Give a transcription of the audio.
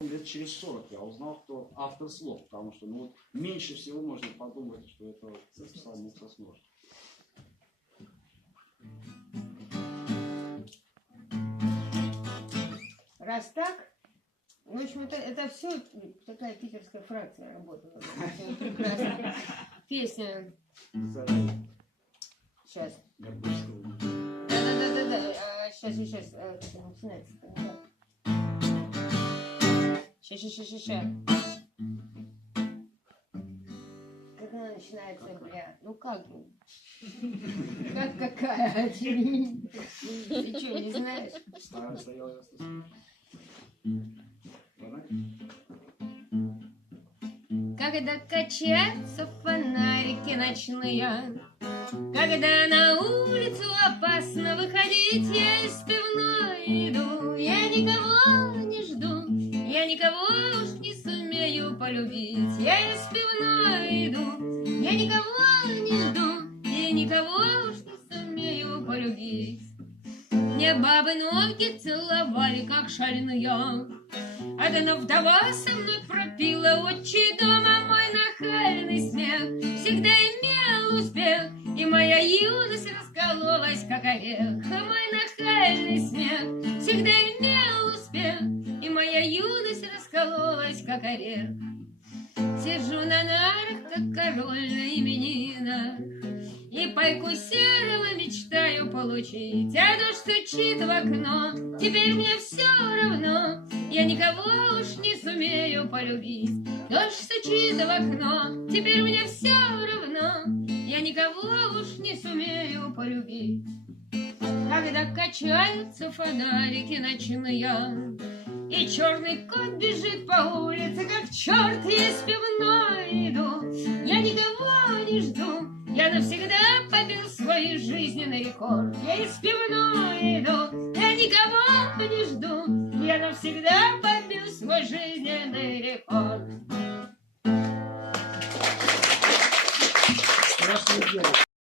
Лет через 40 я узнал, кто автор слов, потому что ну, вот, меньше всего можно подумать, что это самый Сосновский. Раз так, в общем, это все такая питерская фракция работала. Все прекрасно. Песня. Сейчас. Да. Сейчас. Как она начинается-то? Сейчас. Как она начинается, бля? Ну как? Как какая? Ты что, не знаешь? Когда качаются фонарики ночные, когда на улицу опасно выходить, я из пивной иду, я никого не жду, я никого уж не сумею полюбить. Я из пивной иду, я никого не жду, я никого уж не сумею полюбить. Мне бабы ноги целовали, как шальные, одна вдова со мной пропила отчий дома. Мой нахальный смех всегда имел успех, и моя юность раскололась, как орех. Мой нахальный смех всегда имел успех, и моя юность раскололась, как орех. Сижу на нарах, как король на именинах, и пайку серого мечтаю получить. А дождь стучит в окно, теперь мне все равно, я никого уж не сумею полюбить. Дождь стучит в окно, теперь мне все равно, я никого уж не сумею полюбить. Когда качаются фонарики ночные, и черный кот бежит по улице, как черт, я из пивной иду, я никого не жду, я навсегда побил свой жизненный рекорд. Я из пивной иду, я никого не жду, я навсегда побил свой жизненный